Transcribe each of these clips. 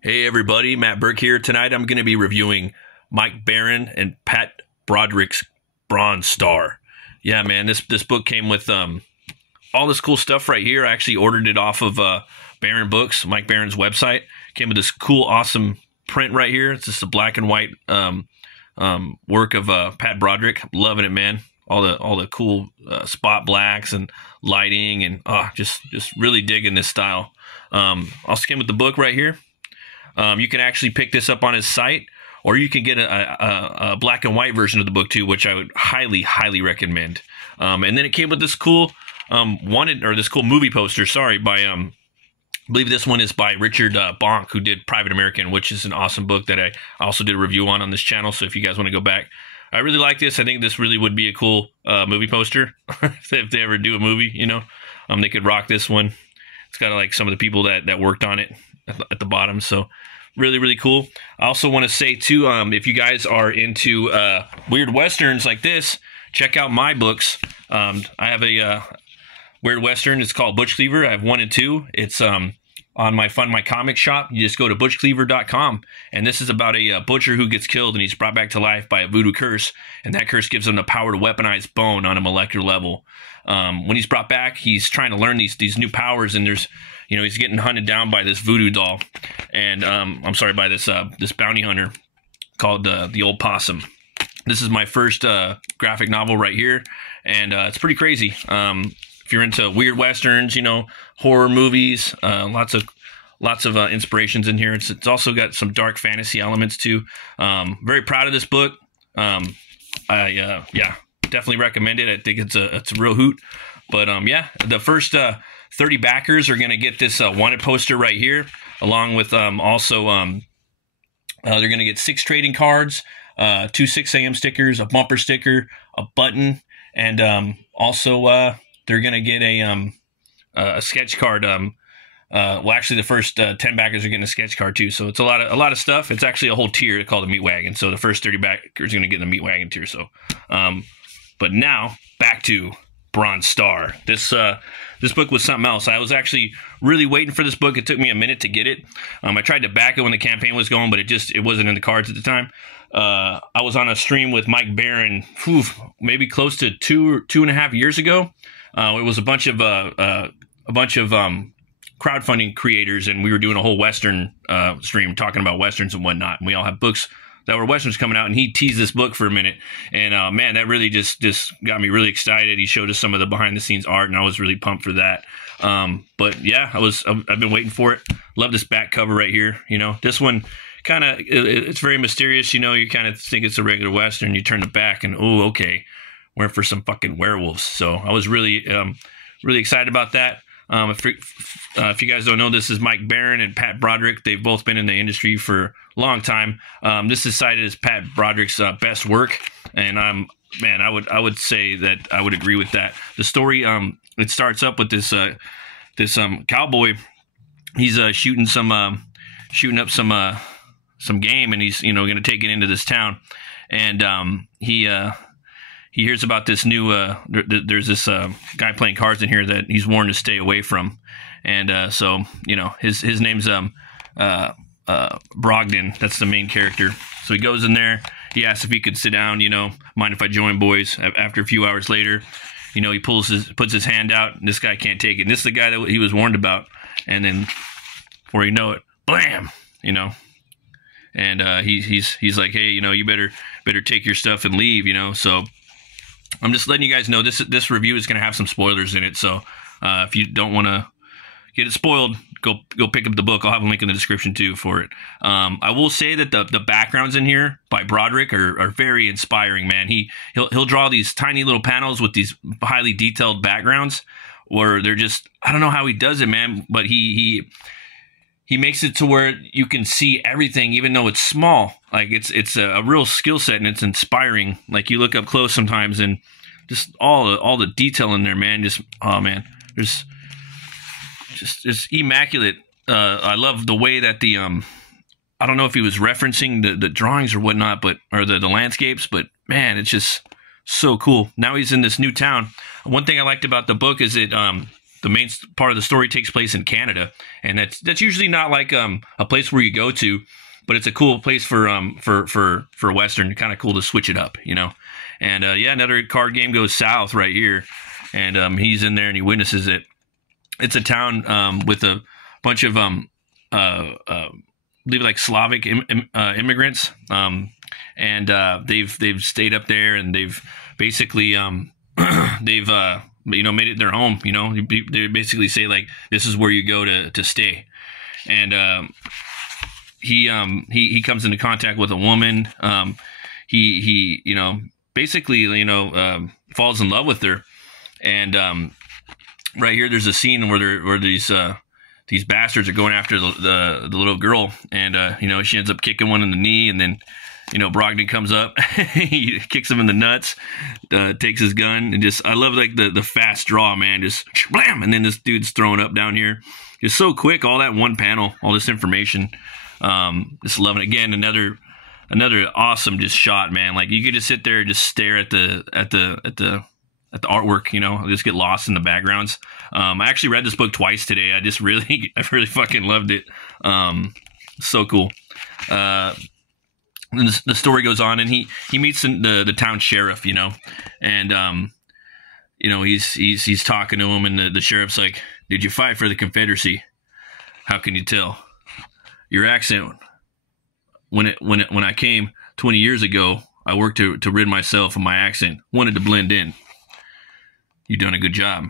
Hey everybody, Matt Burke here. Tonight I'm going to be reviewing Mike Baron and Pat Broderick's Bronze Star. Yeah, man, this book came with all this cool stuff right here. I actually ordered it off of Baron Books, Mike Baron's website. Came with this cool, awesome print right here. It's just a black and white work of Pat Broderick. I'm loving it, man. All the cool spot blacks and lighting and just really digging this style. Also came with the book right here. You can actually pick this up on his site, or you can get a black and white version of the book too, which I would highly recommend. And then it came with this cool this cool movie poster. Sorry, by I believe this one is by Richard Bonk, who did Private American, which is an awesome book that I also did a review on this channel. So if you guys want to go back, I really like this. I think this really would be a cool movie poster if they ever do a movie. You know, they could rock this one. It's got like some of the people that worked on it at the bottom. So really cool. I also want to say too, if you guys are into weird westerns like this, check out my books. I have a weird western. It's called Butch Cleaver. I have 1 and 2. It's on my Fund My Comic shop. You just go to butchcleaver.com, and this is about a butcher who gets killed and he's brought back to life by a voodoo curse, and that curse gives him the power to weaponize bone on a molecular level. When he's brought back, he's trying to learn these new powers, and he's getting hunted down by this voodoo doll, and by this bounty hunter called the Old Possum. This is my first graphic novel right here, and it's pretty crazy. If you're into weird westerns, horror movies, lots of inspirations in here. It's also got some dark fantasy elements too. Very proud of this book. Definitely recommend it. I think it's a real hoot. But the first 30 backers are going to get this wanted poster right here, along with they're going to get 6 trading cards, 2 6 a.m. stickers, a bumper sticker, a button, and they're going to get a sketch card. Actually, the first 10 backers are getting a sketch card too. So it's a lot of stuff. It's actually a whole tier called the Meat Wagon. So the first 30 backers are going to get the Meat Wagon tier. So, but now back to Bronze Star. This book was something else. I was actually really waiting for this book. It took me a minute to get it. I tried to back it when the campaign was going, but it wasn't in the cards at the time. I was on a stream with Mike Baron, maybe close to 2.5 years ago. It was a bunch of crowdfunding creators, and we were doing a whole Western stream talking about Westerns and whatnot. And we all have books that were Westerns coming out, and he teased this book for a minute. And man, that really just got me really excited. He showed us some of the behind the scenes art, and I was really pumped for that. But yeah, I've been waiting for it. Love this back cover right here. This one it's very mysterious. You kind of think it's a regular Western. You turn the back and, oh, okay, we're in for some fucking werewolves. So I was really excited about that. If you guys don't know, this is Mike Baron and Pat Broderick. They've both been in the industry for a long time. This is cited as Pat Broderick's best work, and I would say that I would agree with that. The story it starts up with this cowboy. He's shooting up some game, and he's going to take it into this town, and he hears about this new, there's this guy playing cards in here that he's warned to stay away from. And so, his name's Brogdon. That's the main character. So he goes in there. He asks if he could sit down, mind if I join, boys? After a few hours later, he puts his hand out, and this guy can't take it. And this is the guy that he was warned about. And then before you know it, blam, And he's like, hey, you better take your stuff and leave, So I'm just letting you guys know this review is going to have some spoilers in it. So if you don't want to get it spoiled, go pick up the book. I'll have a link in the description too for it. I will say that the backgrounds in here by Broderick are very inspiring, man. He'll draw these tiny little panels with these highly detailed backgrounds where they're just, I don't know how he does it, man, but he makes it to where you can see everything, even though it's small. Like it's a real skill set, and it's inspiring. Like you look up close sometimes, and just all the detail in there, man. Just there's just immaculate. I love the way that I don't know if he was referencing the drawings or whatnot, or the landscapes, but man, it's just so cool. Now he's in this new town. One thing I liked about the book is the main part of the story takes place in Canada, and that's usually not like a place where you go to, but it's a cool place for Western. Kind of cool to switch it up, you know. And yeah, another card game goes south right here, and he's in there and he witnesses it. It's a town with a bunch of I believe like Slavic immigrants, and they've stayed up there, and they've basically they've made it their home. You know, they basically say like this is where you go to stay, and he comes into contact with a woman. He basically falls in love with her, and right here there's a scene where these bastards are going after the little girl, and she ends up kicking one in the knee, and then Brogdon comes up, he kicks him in the nuts, takes his gun, and I love like the fast draw, man, just blam, and then this dude's throwing up down here, just so quick, all that one panel, all this information, just loving it. Again, another awesome just shot, man. Like you could just sit there and just stare at the artwork, just get lost in the backgrounds. I actually read this book twice today. I really fucking loved it. So cool. And the story goes on, and he meets the town sheriff, and he's talking to him, and the sheriff's like, "Did you fight for the Confederacy? How can you tell? Your accent. When I came 20 years ago, I worked to rid myself of my accent. Wanted to blend in. You've done a good job.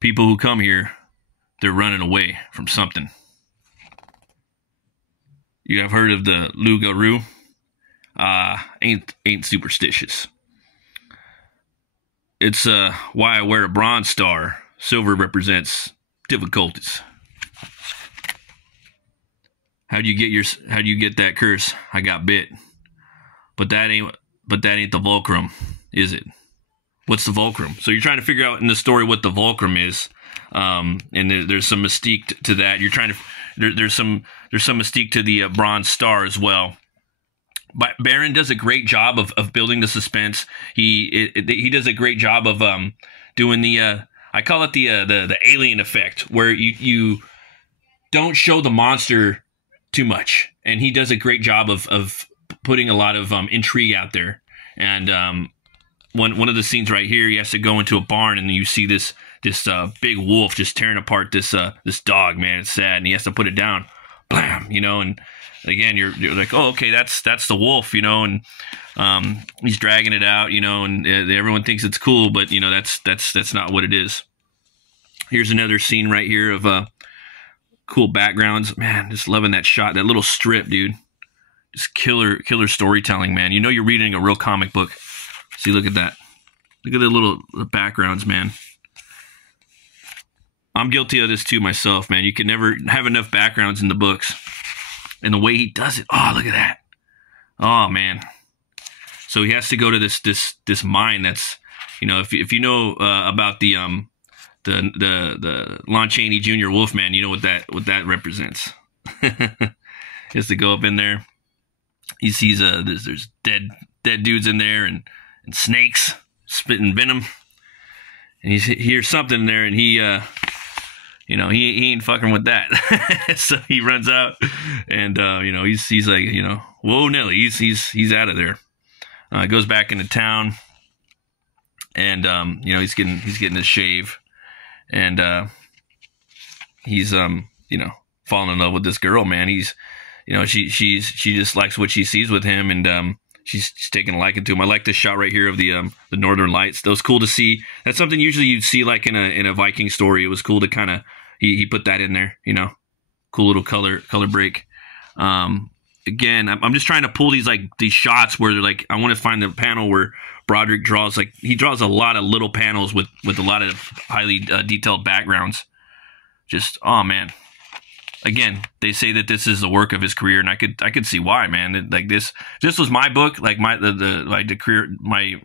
People who come here, they're running away from something. You have heard of the loup-garou? Ain't superstitious. It's why I wear a bronze star. Silver represents difficulties. How do you get that curse? I got bit. But that ain't the Volcrum, is it? What's the Volcrum? So you're trying to figure out in the story what the Volcrum is, and there's some mystique to that. You're trying to there's some mystique to the bronze star as well. But Barron does a great job of building the suspense. He does a great job of doing the I call it the alien effect, where you don't show the monster too much, and he does a great job of putting a lot of intrigue out there. And one of the scenes right here, he has to go into a barn, and you see this big wolf just tearing apart this dog, man. It's sad, and he has to put it down, blam, and again you're like, oh, okay, that's the wolf, and he's dragging it out, and everyone thinks it's cool, but that's not what it is. Here's another scene right here of cool backgrounds, man. Just loving that shot, that little strip, dude. Just killer storytelling, man. You're reading a real comic book. See, look at that. Look at the backgrounds, man. I'm guilty of this too myself, man. You can never have enough backgrounds in the books. And the way he does it, oh, look at that. Oh, man. So he has to go to this mine that's, if you know about the Lon Chaney Jr. Wolfman, you know what that represents. He has to go up in there. He sees there's dead dudes in there and snakes spitting venom, and he hears something in there, and he he ain't fucking with that. So he runs out, and he's like, whoa, Nelly, he's out of there. Goes back into town, and he's getting his shave, and he's falling in love with this girl, man. He's she just likes what she sees with him, and she's taking a liking to him. I like this shot right here of the Northern Lights. That was cool to see. That's something usually you'd see like in a Viking story. It was cool to kind of he put that in there. Cool little color break. Again, I'm just trying to pull these shots where they're like, I want to find the panel where Broderick draws, he draws a lot of little panels with a lot of highly detailed backgrounds. Just, oh man. Again, they say that this is the work of his career, and I could see why, man. Like this was my book, like my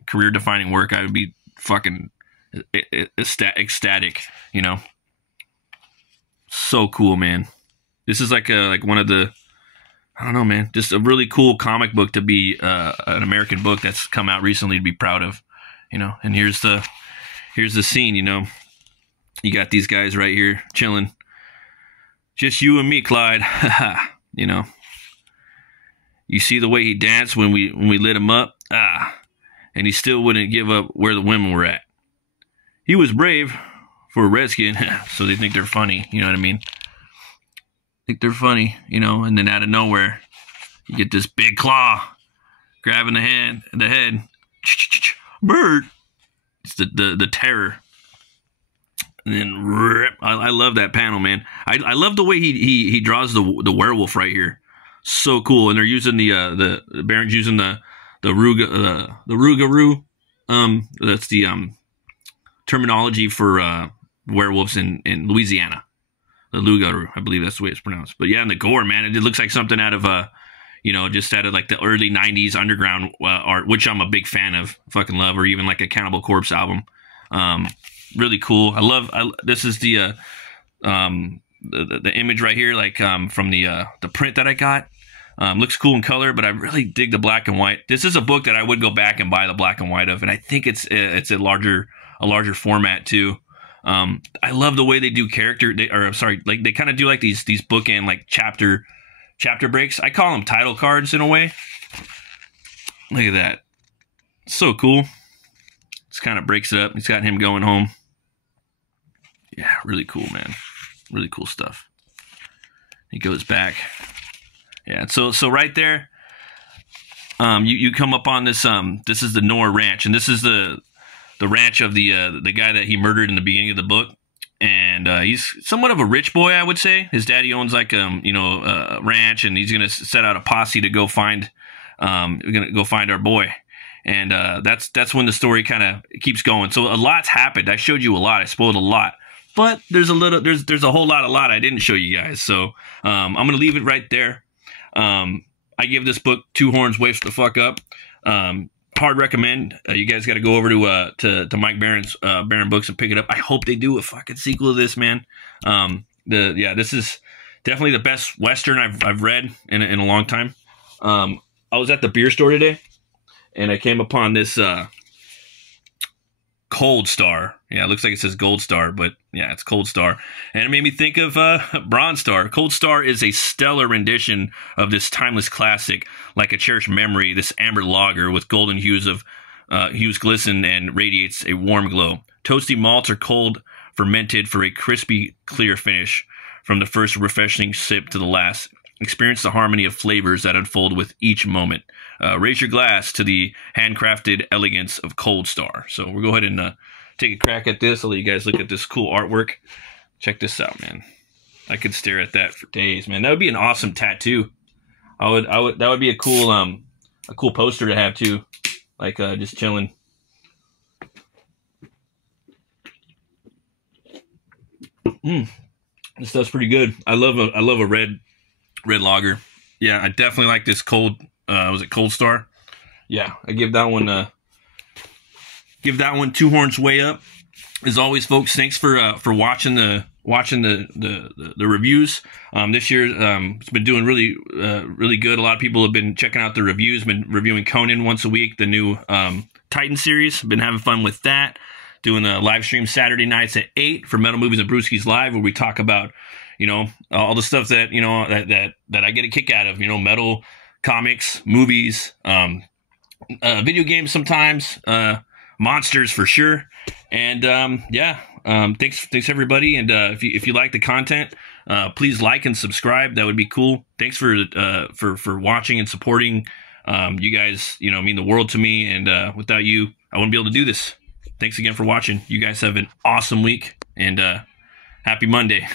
career defining work. I would be fucking ecstatic, So cool, man. This is like one of the, I don't know, man. Just a really cool comic book to be an American book that's come out recently to be proud of, And here's the scene, You got these guys right here chilling. Just you and me, Clyde. You know. You see the way he danced when we lit him up? And he still wouldn't give up where the women were at. He was brave for a redskin, so they think they're funny, you know what I mean? Think they're funny, you know, and then out of nowhere, you get this big claw grabbing the head. Bird. It's the terror. And then rip. I love that panel, man. I love the way he draws the werewolf right here. So cool. And they're using the Baron's using the Rougarou. That's the terminology for werewolves in Louisiana. The Loup-garou, I believe that's the way it's pronounced. But yeah, and the gore, man, it looks like something out of just out of like the early '90s underground art, which I'm a big fan of, fucking love, or even like a Cannibal Corpse album. Really cool. This is the image right here, like from the print that I got. Looks cool in color, but I really dig the black and white. This is a book that I would go back and buy the black and white of, and I think it's a larger format too. I love the way they do character. They kind of do like these bookend like chapter breaks. I call them title cards in a way. Look at that, so cool. Just kind of breaks it up. He's got him going home. Yeah, really cool, man. Really cool stuff. He goes back. Yeah, so right there, you come up on this. This is the Noah Ranch, and this is the ranch of the guy that he murdered in the beginning of the book. And he's somewhat of a rich boy, I would say. His daddy owns like a ranch, and he's gonna set out a posse to go find our boy. And that's when the story kind of keeps going. So a lot's happened. I showed you a lot. I spoiled a lot. But there's a whole lot I didn't show you guys. So I'm gonna leave it right there. I give this book 2 horns way the fuck up. Hard recommend. You guys got to go over to Mike Baron's Baron Books and pick it up. I hope they do a fucking sequel to this, man. This is definitely the best Western I've read in a long time. I was at the beer store today, and I came upon this Cold Star. Yeah, it looks like it says Gold Star, but yeah, it's Cold Star. And it made me think of Bronze Star. Cold Star is a stellar rendition of this timeless classic, like a cherished memory. This amber lager with golden hues glisten and radiates a warm glow. Toasty malts are cold fermented for a crispy, clear finish. From the first refreshing sip to the last, experience the harmony of flavors that unfold with each moment. Raise your glass to the handcrafted elegance of Cold Star. So we'll go ahead and take a crack at this. I'll let you guys look at this cool artwork. Check this out, man. I could stare at that for days, man. That would be an awesome tattoo. That would be a cool poster to have too. Like just chilling. This stuff's pretty good. I love a red lager. Yeah, I definitely like this cold. Was it Cold Star? Yeah, I give that one 2 horns way up. As always, folks, thanks for watching the reviews. This year it's been doing really good. A lot of people have been checking out the reviews. Been reviewing Conan once a week, the new Titan series. Been having fun with that. Doing a live stream Saturday nights at 8 for Metal Movies and Brewskis Live, where we talk about all the stuff that that I get a kick out of. Metal, comics, movies, video games sometimes, monsters for sure. And thanks everybody. And if you like the content, please like and subscribe. That would be cool. Thanks for watching and supporting. You guys mean the world to me. And without you, I wouldn't be able to do this. Thanks again for watching. You guys have an awesome week, and happy Monday.